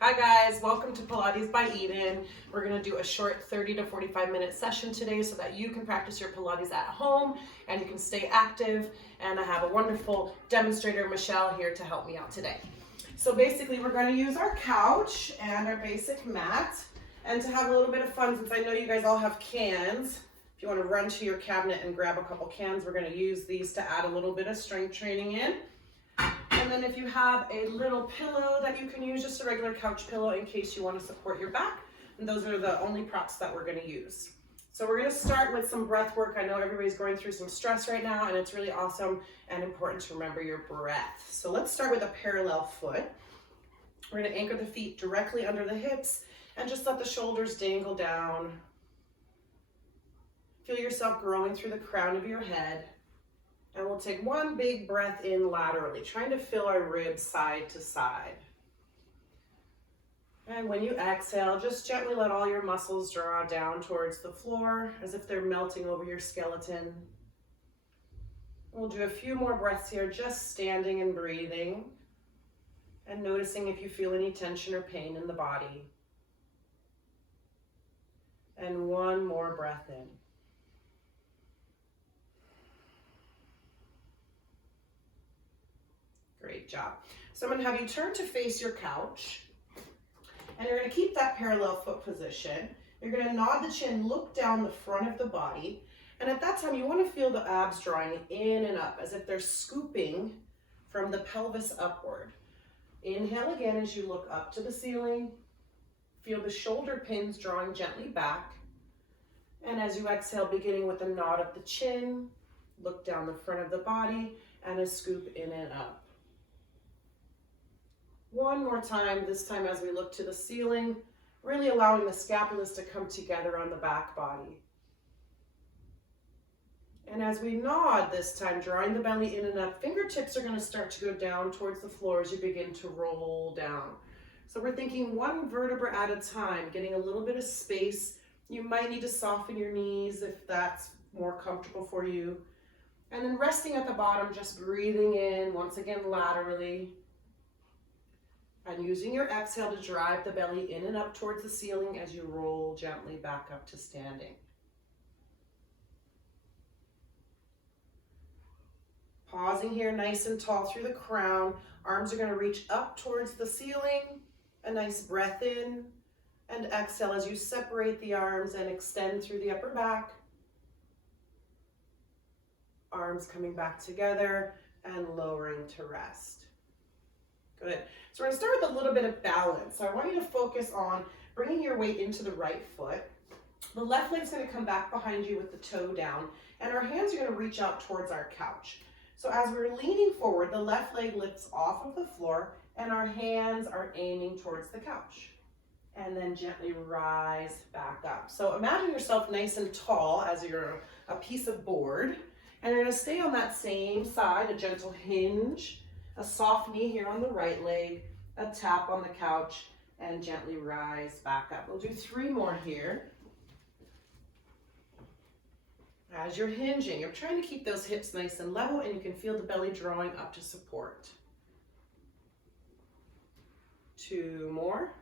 Hi guys, welcome to Pilates by Eden. We're going to do a short 30 to 45 minute session today so that you can practice your Pilates at home and you can stay active. And I have a wonderful demonstrator, Michelle, here to help me out today. So basically we're going to use our couch and our basic mat. And to have a little bit of fun, since I know you guys all have cans, if you want to run to your cabinet and grab a couple cans, we're going to use these to add a little bit of strength training in. And then if you have a little pillow that you can use, just a regular couch pillow in case you want to support your back. And those are the only props that we're going to use. So we're going to start with some breath work. I know everybody's going through some stress right now, and it's really awesome and important to remember your breath. So let's start with a parallel foot. We're going to anchor the feet directly under the hips and just let the shoulders dangle down. Feel yourself growing through the crown of your head. And we'll take one big breath in laterally, trying to fill our ribs side to side. And when you exhale, just gently let all your muscles draw down towards the floor as if they're melting over your skeleton. We'll do a few more breaths here, just standing and breathing and noticing if you feel any tension or pain in the body. And one more breath in. Great job. So I'm going to have you turn to face your couch, and you're going to keep that parallel foot position. You're going to nod the chin, look down the front of the body, and at that time you want to feel the abs drawing in and up as if they're scooping from the pelvis upward. Inhale again as you look up to the ceiling. Feel the shoulder pins drawing gently back, and as you exhale, beginning with a nod of the chin, look down the front of the body, and a scoop in and up. One more time, this time as we look to the ceiling, really allowing the scapulas to come together on the back body. And as we nod this time, drawing the belly in and up, fingertips are going to start to go down towards the floor as you begin to roll down. So we're thinking one vertebra at a time, getting a little bit of space. You might need to soften your knees if that's more comfortable for you. And then resting at the bottom, just breathing in, once again laterally. And using your exhale to drive the belly in and up towards the ceiling as you roll gently back up to standing. Pausing here nice and tall through the crown. Arms are going to reach up towards the ceiling. A nice breath in. And exhale as you separate the arms and extend through the upper back. Arms coming back together and lowering to rest. Good. So we're going to start with a little bit of balance. So I want you to focus on bringing your weight into the right foot. The left leg's going to come back behind you with the toe down, and our hands are going to reach out towards our couch. So as we're leaning forward, the left leg lifts off of the floor, and our hands are aiming towards the couch. And then gently rise back up. So imagine yourself nice and tall as you're a piece of board, and you're going to stay on that same side, a gentle hinge. A soft knee here on the right leg, a tap on the couch, and gently rise back up. We'll do 3 more here. As you're hinging, you're trying to keep those hips nice and level, and you can feel the belly drawing up to support. 2 more.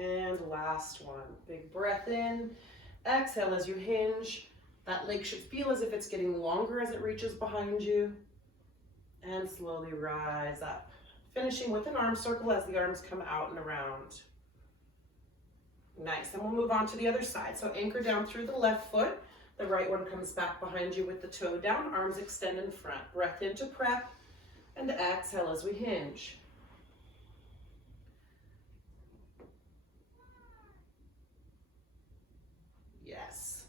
And last one, big breath in, exhale as you hinge. That leg should feel as if it's getting longer as it reaches behind you. And slowly rise up. Finishing with an arm circle as the arms come out and around. Nice, and we'll move on to the other side. So anchor down through the left foot. The right one comes back behind you with the toe down, arms extend in front. Breath in to prep, and exhale as we hinge. Yes.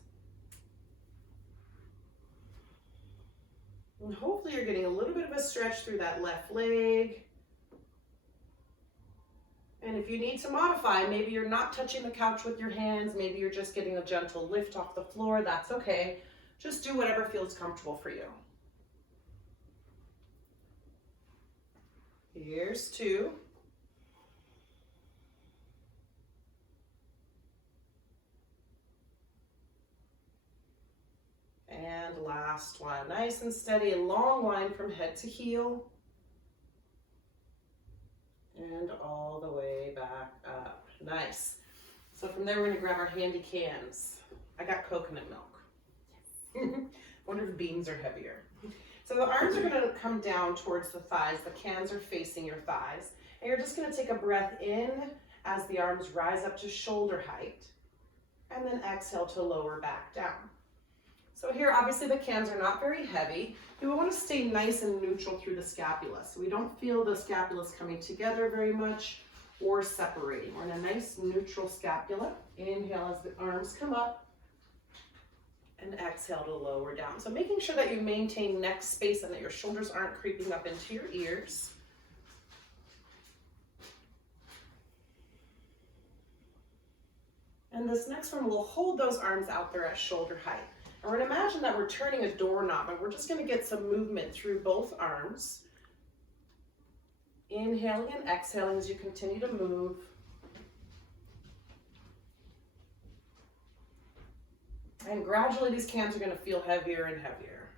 And hopefully you're getting a little bit of a stretch through that left leg. And if you need to modify, maybe you're not touching the couch with your hands, maybe you're just getting a gentle lift off the floor, that's okay. Just do whatever feels comfortable for you. Here's 2. And last one, nice and steady, long line from head to heel. And all the way back up. Nice. So from there, we're gonna grab our handy cans. I got coconut milk. Wonder if beans are heavier. So the arms are gonna come down towards the thighs. The cans are facing your thighs. And you're just gonna take a breath in as the arms rise up to shoulder height. And then exhale to lower back down. So here, obviously the cans are not very heavy. You want to stay nice and neutral through the scapula. So we don't feel the scapulas coming together very much or separating. We're in a nice neutral scapula. Inhale as the arms come up and exhale to lower down. So making sure that you maintain neck space and that your shoulders aren't creeping up into your ears. And this next one, we'll hold those arms out there at shoulder height. And we're gonna imagine that we're turning a doorknob, and we're just gonna get some movement through both arms. Inhaling and exhaling as you continue to move. And gradually these cans are gonna feel heavier and heavier.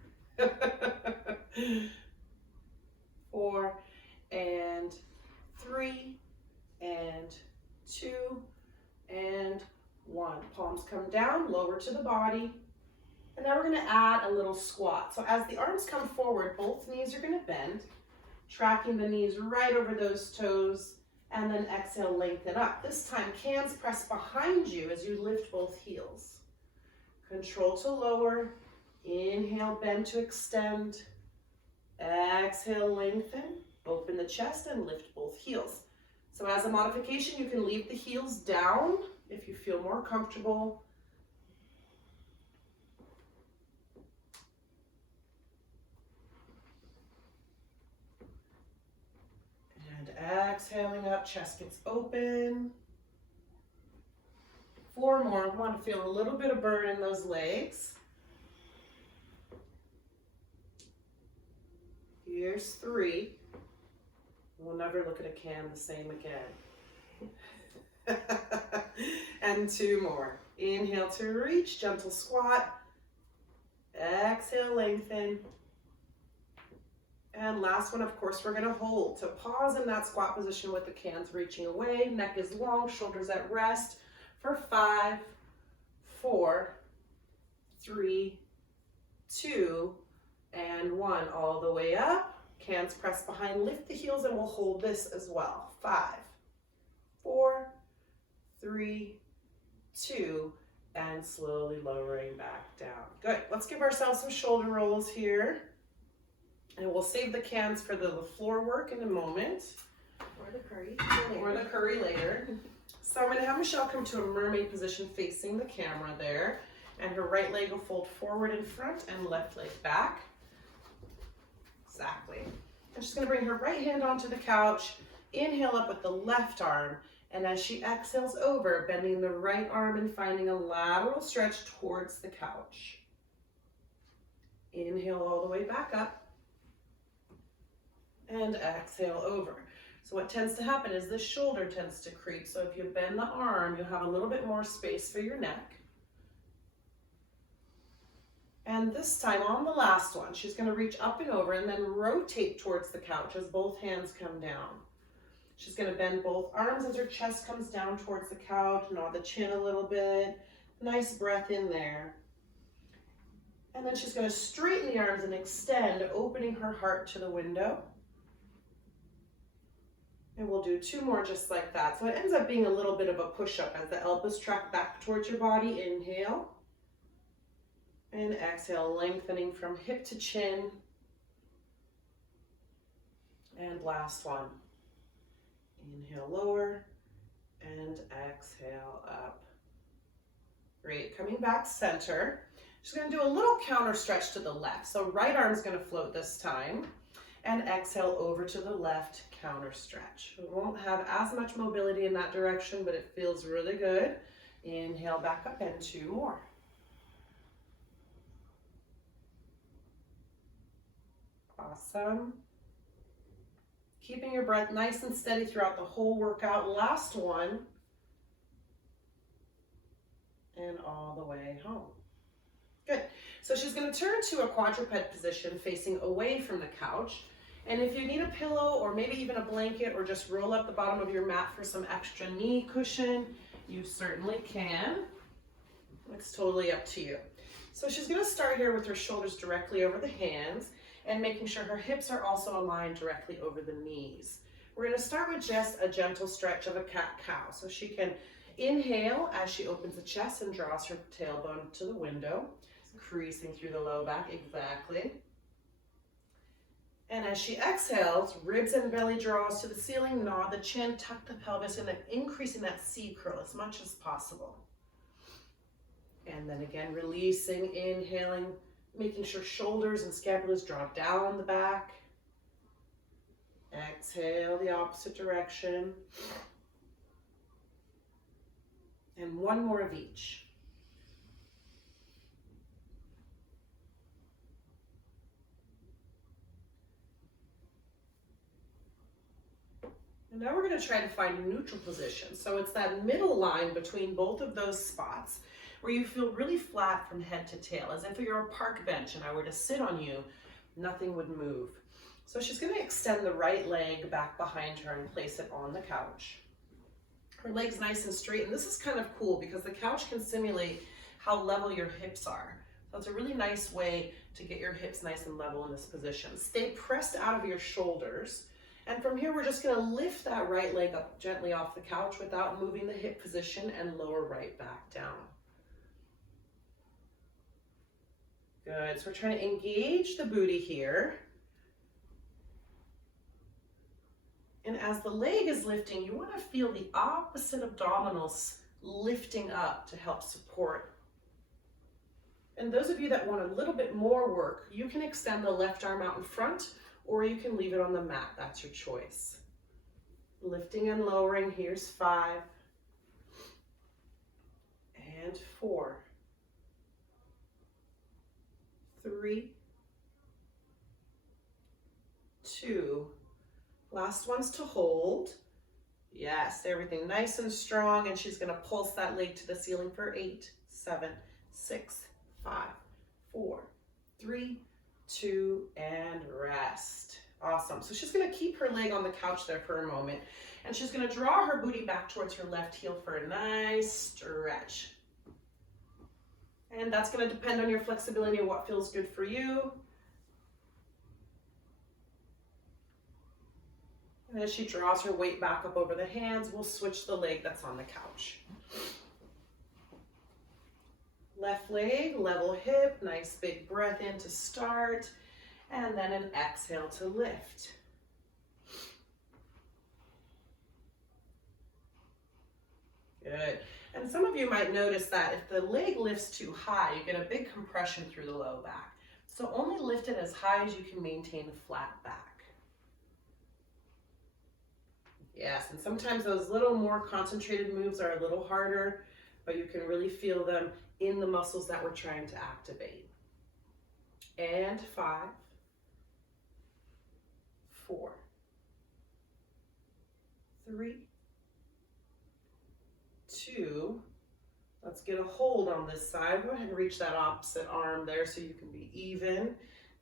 4 and 3 and 2 and 1. Palms come down, lower to the body. And now we're going to add a little squat. So as the arms come forward, both knees are going to bend, tracking the knees right over those toes, and then exhale, lengthen up. This time, cans press behind you as you lift both heels. Control to lower. Inhale, bend to extend. Exhale, lengthen. Open the chest and lift both heels. So as a modification, you can leave the heels down if you feel more comfortable. And exhaling up, chest gets open. 4 more. I want to feel a little bit of burn in those legs. Here's 3. We'll never look at a can the same again. And 2 more. Inhale to reach, gentle squat. Exhale, lengthen. And last one, of course, we're gonna hold. So pause in that squat position with the cans reaching away, neck is long, shoulders at rest for 5, 4, 3, 2, and 1. All the way up. Cans press behind, lift the heels, and we'll hold this as well. 5, 4, 3, 2, and slowly lowering back down. Good. Let's give ourselves some shoulder rolls here. And we'll save the cans for the floor work in a moment. Or the curry. Or the curry later. So I'm going to have Michelle come to a mermaid position facing the camera there. And her right leg will fold forward in front and left leg back. Exactly. And she's going to bring her right hand onto the couch. Inhale up with the left arm. And as she exhales over, bending the right arm and finding a lateral stretch towards the couch. Inhale all the way back up. And exhale over. So what tends to happen is the shoulder tends to creep. So if you bend the arm, you'll have a little bit more space for your neck. And this time on the last one, she's going to reach up and over and then rotate towards the couch as both hands come down. She's going to bend both arms as her chest comes down towards the couch, nod the chin a little bit. Nice breath in there. And then she's going to straighten the arms and extend, opening her heart to the window. And we'll do 2 more just like that. So it ends up being a little bit of a push-up as the elbows track back towards your body. Inhale. And exhale, lengthening from hip to chin. And last one. Inhale, lower. And exhale, up. Great. Coming back center. She's going to do a little counter stretch to the left. So right arm's going to float this time. And exhale over to the left, counter stretch. We won't have as much mobility in that direction, but it feels really good. Inhale back up and 2 more. Awesome. Keeping your breath nice and steady throughout the whole workout. Last one. And all the way home. Good. So she's going to turn to a quadruped position facing away from the couch. And if you need a pillow or maybe even a blanket or just roll up the bottom of your mat for some extra knee cushion, you certainly can. It's totally up to you. So she's going to start here with her shoulders directly over the hands and making sure her hips are also aligned directly over the knees. We're going to start with just a gentle stretch of a cat-cow. So she can inhale as she opens the chest and draws her tailbone to the window, creasing through the low back, exactly. And as she exhales, ribs and belly draws to the ceiling, nod the chin, tuck the pelvis, and then increasing that C curl as much as possible. And then again, releasing, inhaling, making sure shoulders and scapulas draw down the back. Exhale the opposite direction. And one more of each. And now we're going to try to find a neutral position. So it's that middle line between both of those spots where you feel really flat from head to tail, as if you're a park bench and I were to sit on you, nothing would move. So she's going to extend the right leg back behind her and place it on the couch. Her leg's nice and straight, and this is kind of cool because the couch can simulate how level your hips are. So it's a really nice way to get your hips nice and level in this position. Stay pressed out of your shoulders. And from here, we're just going to lift that right leg up gently off the couch without moving the hip position and lower right back down. Good, so we're trying to engage the booty here. And as the leg is lifting, you want to feel the opposite abdominals lifting up to help support. And those of you that want a little bit more work, you can extend the left arm out in front, or you can leave it on the mat. That's your choice. Lifting and lowering. Here's 5 and 4, 3, 2. Last one's to hold. Yes, everything nice and strong, and she's going to pulse that leg to the ceiling for 8, 7, 6, 5, 4, 3, 2, and rest. Awesome. So she's going to keep her leg on the couch there for a moment, and she's going to draw her booty back towards her left heel for a nice stretch. And that's going to depend on your flexibility and what feels good for you. And as she draws her weight back up over the hands, we'll switch the leg that's on the couch. Left leg, level hip, nice big breath in to start, and then an exhale to lift. Good. And some of you might notice that if the leg lifts too high, you get a big compression through the low back. So only lift it as high as you can maintain a flat back. Yes, and sometimes those little more concentrated moves are a little harder, but you can really feel them in the muscles that we're trying to activate. And 5, 4, 3, 2. Let's get a hold on this side. Go ahead and reach that opposite arm there so you can be even.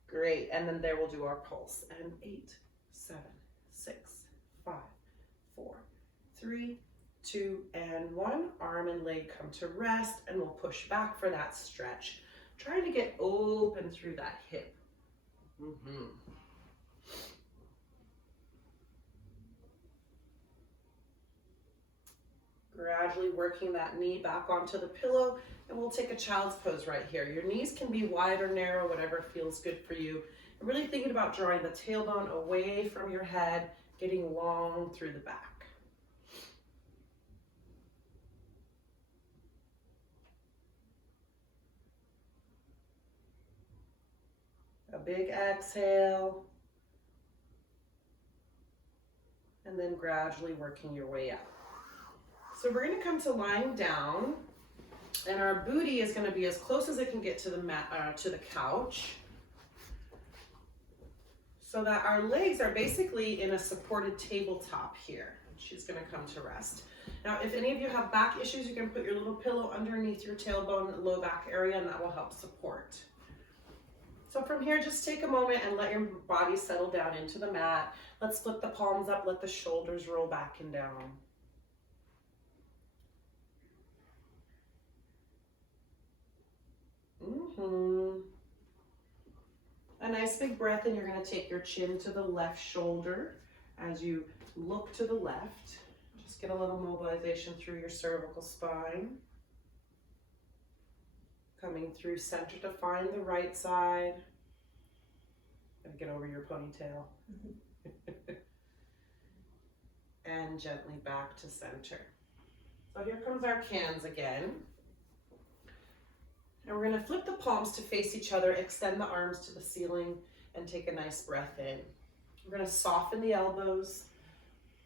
Great, and then there we'll do our pulse. And 8, 7, 6, 5, 4, 3, 2, and 1. Arm and leg come to rest, and we'll push back for that stretch. Trying to get open through that hip. Gradually working that knee back onto the pillow, and we'll take a child's pose right here. Your knees can be wide or narrow, whatever feels good for you. And really thinking about drawing the tailbone away from your head, getting long through the back. A big exhale, and then gradually working your way up. So we're going to come to lying down, and our booty is going to be as close as it can get to the mat, to the couch, so that our legs are basically in a supported tabletop here. She's going to come to rest. Now, if any of you have back issues, you can put your little pillow underneath your tailbone, low back area, and that will help support. So from here, just take a moment and let your body settle down into the mat. Let's flip the palms up, let the shoulders roll back and down. A nice big breath, and you're going to take your chin to the left shoulder as you look to the left. Just get a little mobilization through your cervical spine. Coming through center to find the right side. And get over your ponytail. And gently back to center. So here comes our cans again. And we're going to flip the palms to face each other, extend the arms to the ceiling, and take a nice breath in. We're going to soften the elbows,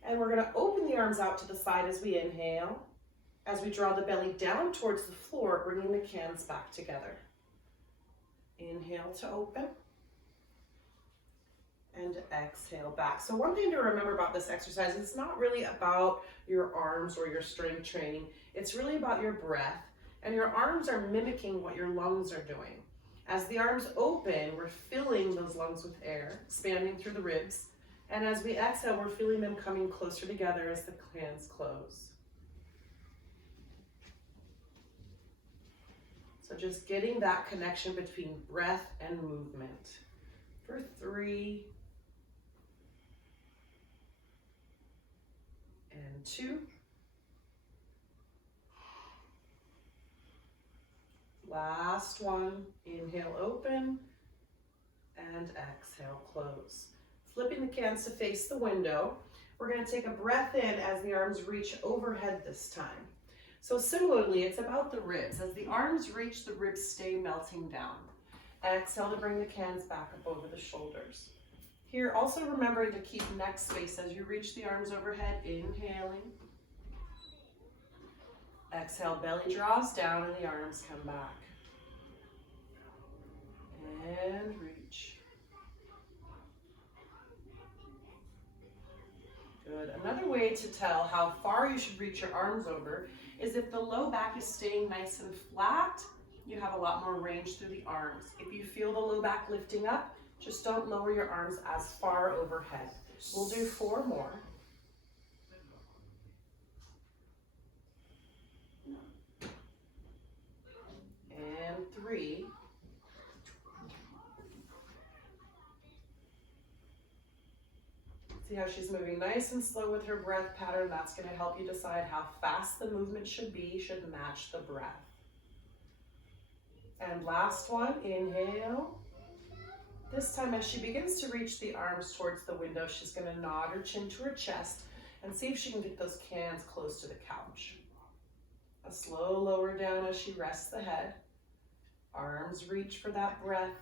and we're going to open the arms out to the side as we inhale. As we draw the belly down towards the floor, bringing the cans back together. Inhale to open, and exhale back. So one thing to remember about this exercise, it's not really about your arms or your strength training. It's really about your breath. And your arms are mimicking what your lungs are doing. As the arms open, we're filling those lungs with air, expanding through the ribs. And as we exhale, we're feeling them coming closer together as the hands close. So just getting that connection between breath and movement. For 3, and 2, last one. Inhale, open, and exhale, close. Flipping the cans to face the window. We're going to take a breath in as the arms reach overhead this time. So similarly, it's about the ribs. As the arms reach, the ribs stay melting down. Exhale to bring the cans back up over the shoulders. Here, also remembering to keep neck space as you reach the arms overhead, inhaling. Exhale, belly draws down and the arms come back. And reach. Good. Another way to tell how far you should reach your arms over is if the low back is staying nice and flat, you have a lot more range through the arms. If you feel the low back lifting up, just don't lower your arms as far overhead. We'll do 4 more. And 3. See how she's moving nice and slow with her breath pattern. That's going to help you decide how fast the movement should be, should match the breath. And last one, inhale. This time as she begins to reach the arms towards the window, she's going to nod her chin to her chest and see if she can get those cans close to the couch. A slow lower down as she rests the head. Arms reach for that breath.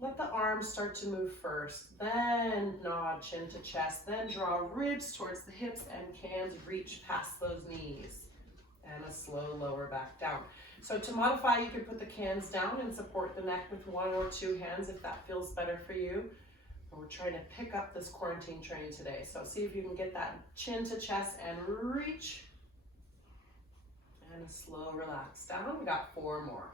Let the arms start to move first, then nod chin to chest, then draw ribs towards the hips and cans reach past those knees. And a slow lower back down. So to modify, you can put the cans down and support the neck with 1 or 2 hands if that feels better for you. And we're trying to pick up this quarantine training today. So see if you can get that chin to chest and reach. And a slow relax down. We got 4 more.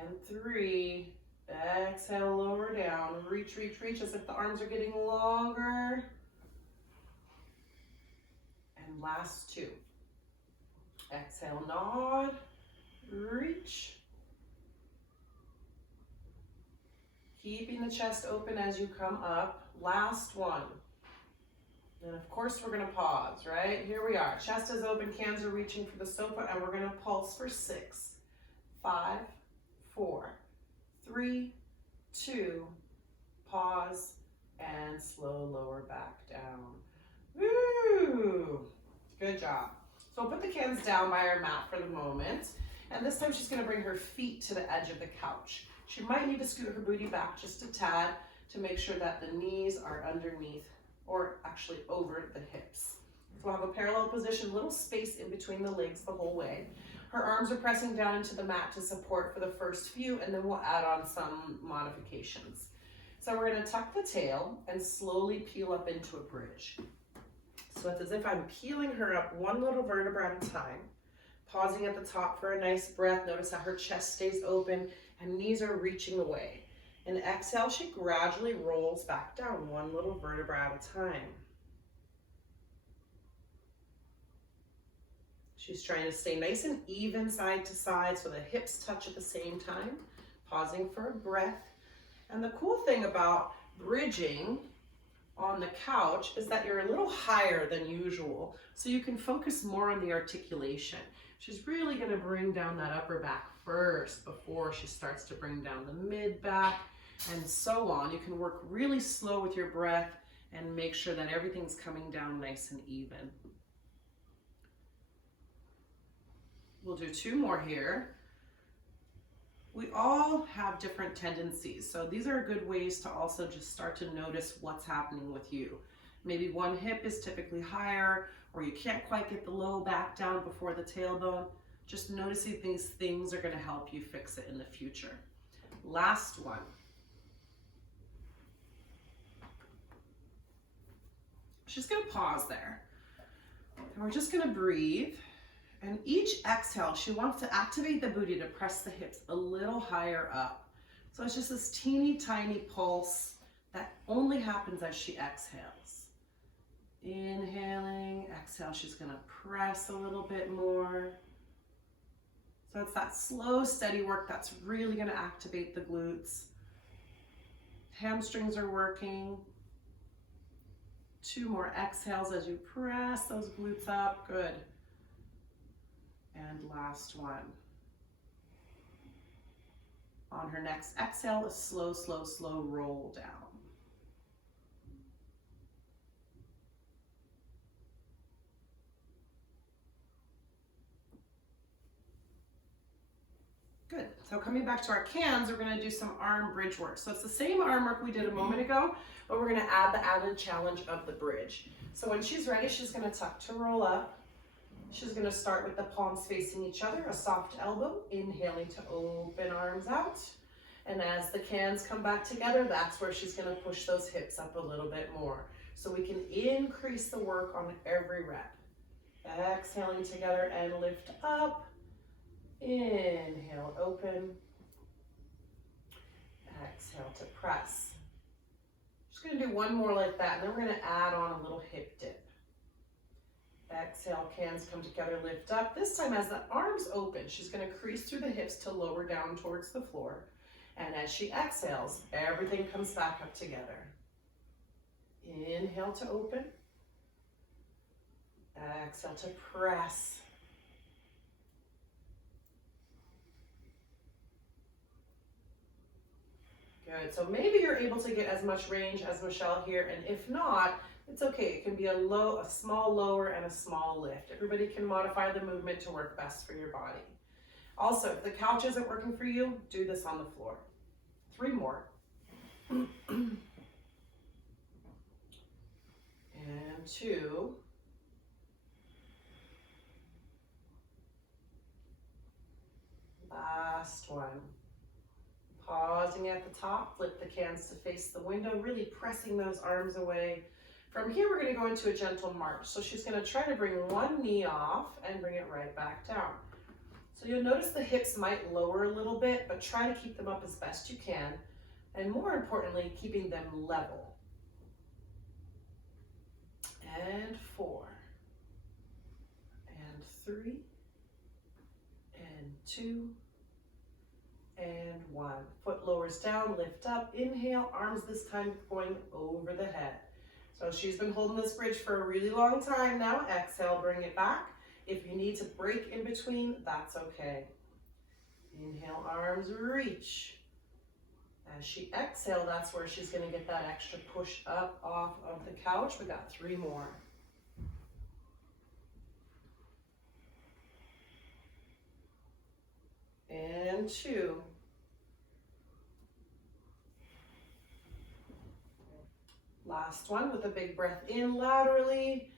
And 3, exhale, lower down, reach, reach, reach as if the arms are getting longer. And last 2. Exhale, nod, reach. Keeping the chest open as you come up. Last 1. And of course we're gonna pause, right? Here we are, chest is open, cans are reaching for the sofa, and we're gonna pulse for 6, 5, 4, 3, 2, pause, and slow lower back down. Woo! Good job. So we'll put the cans down by our mat for the moment, and this time she's gonna bring her feet to the edge of the couch. She might need to scoot her booty back just a tad to make sure that the knees are underneath, or actually over the hips. So we'll have a parallel position, little space in between the legs the whole way. Her arms are pressing down into the mat to support for the first few, and then we'll add on some modifications. So we're gonna tuck the tail and slowly peel up into a bridge. So it's as if I'm peeling her up one little vertebra at a time, pausing at the top for a nice breath. Notice how her chest stays open and knees are reaching away. And exhale, she gradually rolls back down one little vertebra at a time. She's trying to stay nice and even side to side so the hips touch at the same time, pausing for a breath. And the cool thing about bridging on the couch is that you're a little higher than usual, so you can focus more on the articulation. She's really going to bring down that upper back first before she starts to bring down the mid back, and so on. You can work really slow with your breath and make sure that everything's coming down nice and even. We'll do 2 more here. We all have different tendencies, so these are good ways to also just start to notice what's happening with you. Maybe one hip is typically higher, or you can't quite get the low back down before the tailbone. Just noticing these things are going to help you fix it in the future. Last one. She's going to pause there, and we're just going to breathe. And each exhale, she wants to activate the booty to press the hips a little higher up. So it's just this teeny tiny pulse that only happens as she exhales. Inhaling, exhale, she's gonna press a little bit more. So it's that slow, steady work that's really gonna activate the glutes. Hamstrings are working. 2 more exhales as you press those glutes up, good. And last one. On her next exhale, a slow, slow, slow roll down. Good. So coming back to our cans, we're going to do some arm bridge work. So it's the same arm work we did a moment ago, but we're going to add the added challenge of the bridge. So when she's ready, she's going to tuck to roll up. She's going to start with the palms facing each other, a soft elbow, inhaling to open arms out. And as the cans come back together, that's where she's going to push those hips up a little bit more. So we can increase the work on every rep. Exhaling together and lift up. Inhale, open. Exhale to press. Just going to do 1 more like that, and then we're going to add on a little hip dip. Exhale, cans come together, lift up. This time as the arms open, she's going to crease through the hips to lower down towards the floor. And as she exhales, everything comes back up together. Inhale to open. Exhale to press. Good, so maybe you're able to get as much range as Michelle here, and if not, it's okay. It can be a small lower and a small lift. Everybody can modify the movement to work best for your body. Also, if the couch isn't working for you, do this on the floor. 3 more. And 2. Last one. Pausing at the top, flip the cans to face the window, really pressing those arms away. From here, we're going to go into a gentle march. So she's going to try to bring one knee off and bring it right back down. So you'll notice the hips might lower a little bit, but try to keep them up as best you can. And more importantly, keeping them level. And 4. And 3. And 2. And 1. Foot lowers down, lift up, inhale, arms this time going over the head. So she's been holding this bridge for a really long time now. Exhale, bring it back. If you need to break in between, that's okay. Inhale, arms reach. As she exhale, that's where she's going to get that extra push up off of the couch. We got 3 more. And 2. Last one with a big breath in laterally.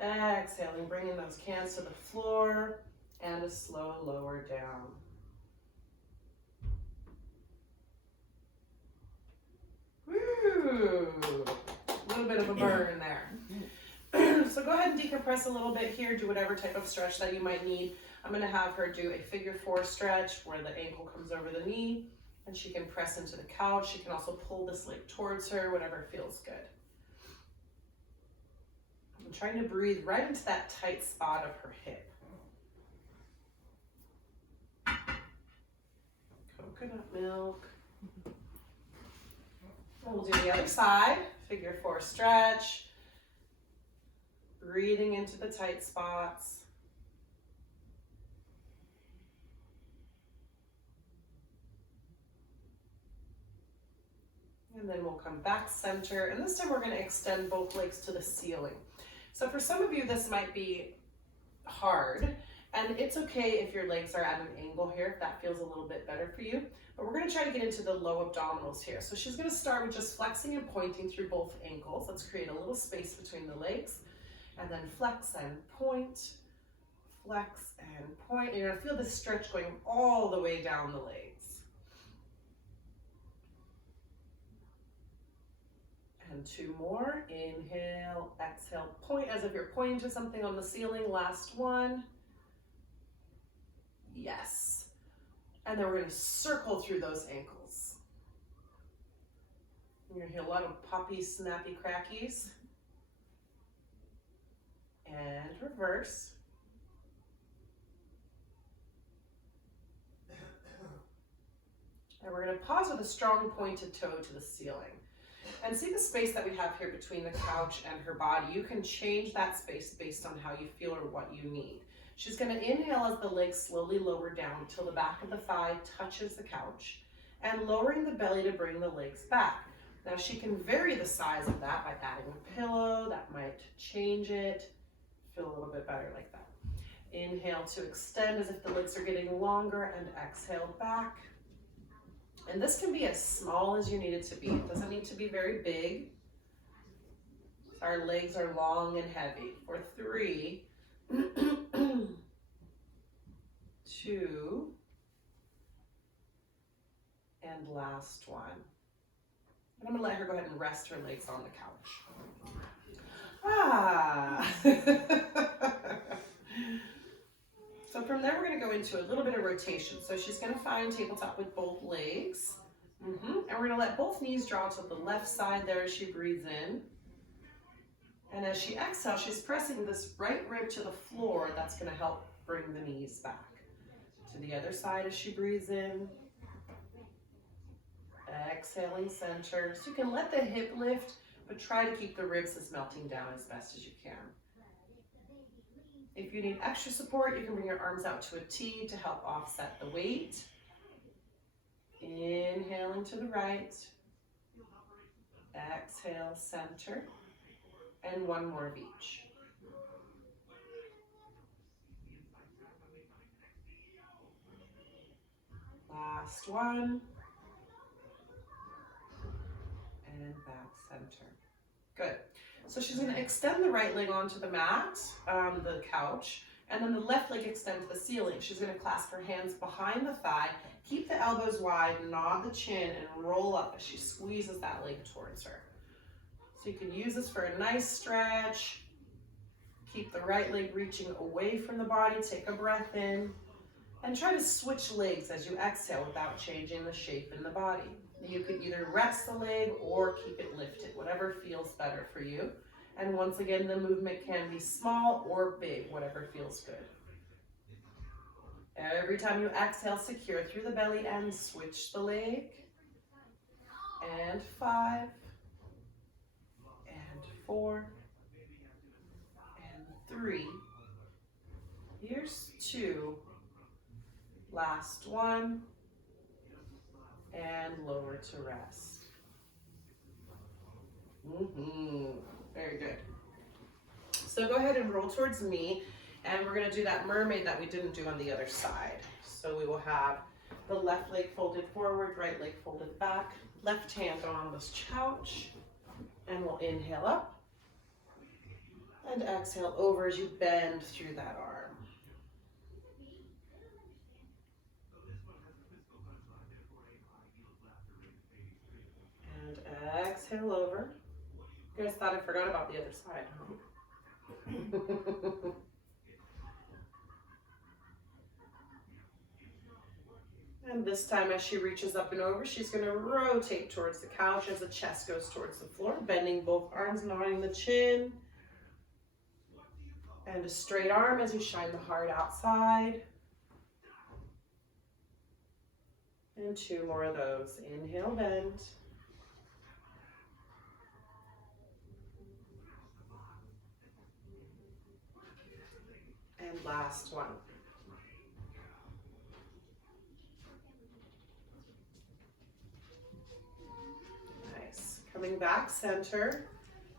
Exhaling, bringing those cans to the floor and a slow lower down. Woo! Ooh, a little bit of a burn there. So go ahead and decompress a little bit here. Do whatever type of stretch that you might need. I'm going to have her do a figure 4 stretch where the ankle comes over the knee and she can press into the couch. She can also pull this leg towards her, whatever feels good. I'm trying to breathe right into that tight spot of her hip. Coconut milk. And we'll do the other side, figure 4 stretch. Breathing into the tight spots. And then we'll come back center, and this time we're going to extend both legs to the ceiling. So for some of you this might be hard, and it's okay if your legs are at an angle here, if that feels a little bit better for you. But we're going to try to get into the low abdominals here. So she's going to start with just flexing and pointing through both ankles. Let's create a little space between the legs, and then flex and point, flex and point. And you're going to feel this stretch going all the way down the legs. And 2 more. Inhale, exhale, point as if you're pointing to something on the ceiling. Last one. Yes. And then we're going to circle through those ankles. You're going to hear a lot of poppy, snappy, crackies. And reverse. And we're going to pause with a strong pointed toe to the ceiling. And see the space that we have here between the couch and her body. You can change that space based on how you feel or what you need. She's going to inhale as the legs slowly lower down till the back of the thigh touches the couch, and lowering the belly to bring the legs back. Now she can vary the size of that by adding a pillow. That might change it. Feel a little bit better like that. Inhale to extend as if the legs are getting longer, and exhale back. And this can be as small as you need it to be. It doesn't need to be very big. Our legs are long and heavy. For 3, 2, and last one. And I'm going to let her go ahead and rest her legs on the couch. Ah! So from there, we're going to go into a little bit of rotation. So she's going to find tabletop with both legs. And we're going to let both knees draw to the left side there as she breathes in. And as she exhales, she's pressing this right rib to the floor. That's going to help bring the knees back. To the other side as she breathes in. Exhaling center. So you can let the hip lift, but try to keep the ribs melting down as best as you can. If you need extra support, you can bring your arms out to a T to help offset the weight. Inhaling to the right. Exhale, center. And 1 more of each. Last one. And back center. Good. So she's going to extend the right leg onto the mat, the couch, and then the left leg extend to the ceiling. She's going to clasp her hands behind the thigh, keep the elbows wide, nod the chin, and roll up as she squeezes that leg towards her. So you can use this for a nice stretch. Keep the right leg reaching away from the body. Take a breath in, and try to switch legs as you exhale without changing the shape in the body. You could either rest the leg or keep it lifted, whatever feels better for you. And once again, the movement can be small or big, whatever feels good. Every time you exhale, secure through the belly and switch the leg. And 5, and 4, and 3. Here's 2. Last one. And lower to rest. Very good. So go ahead and roll towards me, and we're going to do that mermaid that we didn't do on the other side. So we will have the left leg folded forward, right leg folded back, left hand on this couch, and we'll inhale up and exhale over as you bend through that arm. And Exhale over. You guys thought I forgot about the other side, huh? And this time as she reaches up and over, she's going to rotate towards the couch as the chest goes towards the floor, bending both arms, nodding the chin. And a straight arm as you shine the heart outside. And 2 more of those. Inhale, bend. And last one. Nice. Coming back center.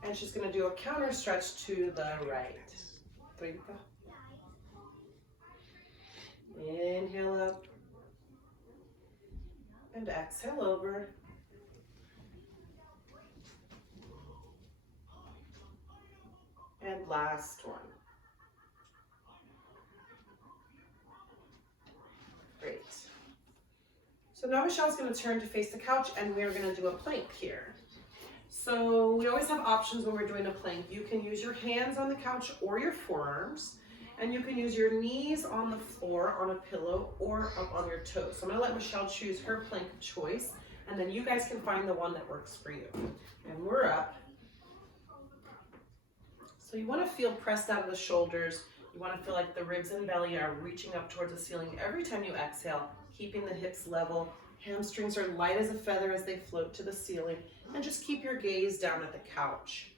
And she's going to do a counter stretch to the right. Inhale up. And exhale over. And last one. Great. So now Michelle's going to turn to face the couch and we're going to do a plank here. So we always have options when we're doing a plank. You can use your hands on the couch or your forearms, and you can use your knees on the floor on a pillow or up on your toes. So I'm gonna let Michelle choose her plank of choice, and then you guys can find the one that works for you. And we're up. So you wanna feel pressed out of the shoulders. You wanna feel like the ribs and belly are reaching up towards the ceiling every time you exhale, keeping the hips level. Hamstrings are light as a feather as they float to the ceiling, and just keep your gaze down at the couch.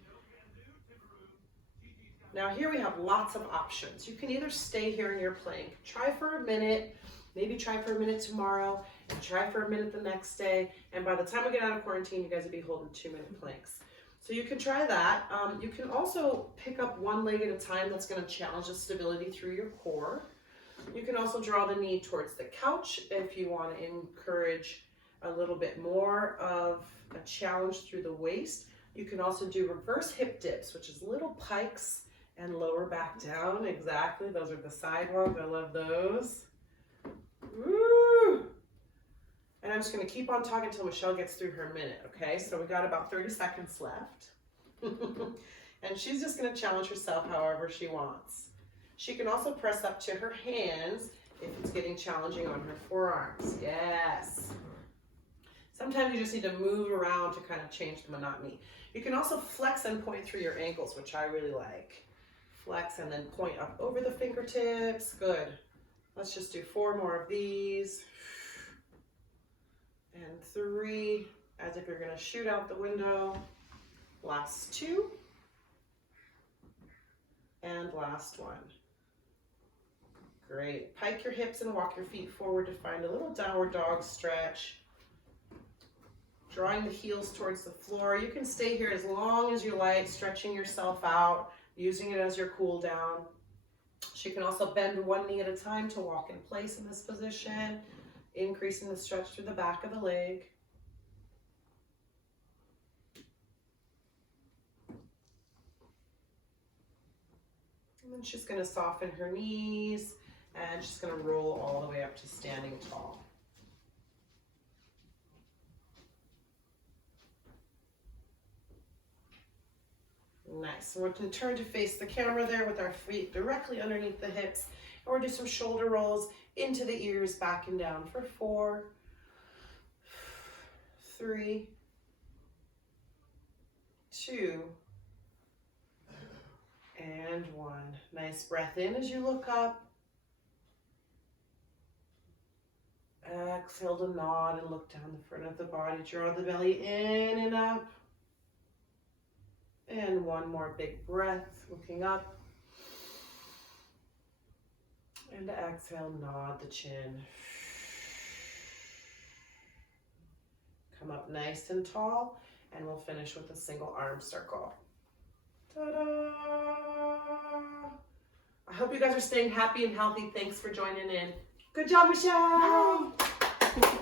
Now here we have lots of options. You can either stay here in your plank, try for a minute, maybe try for a minute tomorrow, and try for a minute the next day, and by the time we get out of quarantine, you guys will be holding 2-minute planks. So you can try that. You can also pick up one leg at a time. That's going to challenge the stability through your core. You can also draw the knee towards the couch if you want to encourage a little bit more of a challenge through the waist. You can also do reverse hip dips, which is little pikes and lower back down. Exactly, those are the side ones. I love those. Woo! And I'm just going to keep on talking until Michelle gets through her minute, okay? So we got about 30 seconds left. And she's just going to challenge herself however she wants. She can also press up to her hands if it's getting challenging on her forearms. Yes. Sometimes you just need to move around to kind of change the monotony. You can also flex and point through your ankles, which I really like. Flex and then point up over the fingertips. Good. Let's just do 4 more of these. And 3, as if you're going to shoot out the window. Last 2. And last 1. Great. Pike your hips and walk your feet forward to find a little downward dog stretch. Drawing the heels towards the floor. You can stay here as long as you like, stretching yourself out, using it as your cool down. She can also bend one knee at a time to walk in place in this position, increasing the stretch through the back of the leg. And then she's going to soften her knees, and she's going to roll all the way up to standing tall. Nice. So we're going to turn to face the camera there with our feet directly underneath the hips. And we'll do some shoulder rolls into the ears, back and down for 4, 3, 2, and 1. Nice breath in as you look up. Exhale to nod and look down the front of the body. Draw the belly in and up. And 1 more big breath, looking up. And exhale, nod the chin. Come up nice and tall, and we'll finish with a single arm circle. Ta-da! I hope you guys are staying happy and healthy. Thanks for joining in. Good job, Michelle! Bye.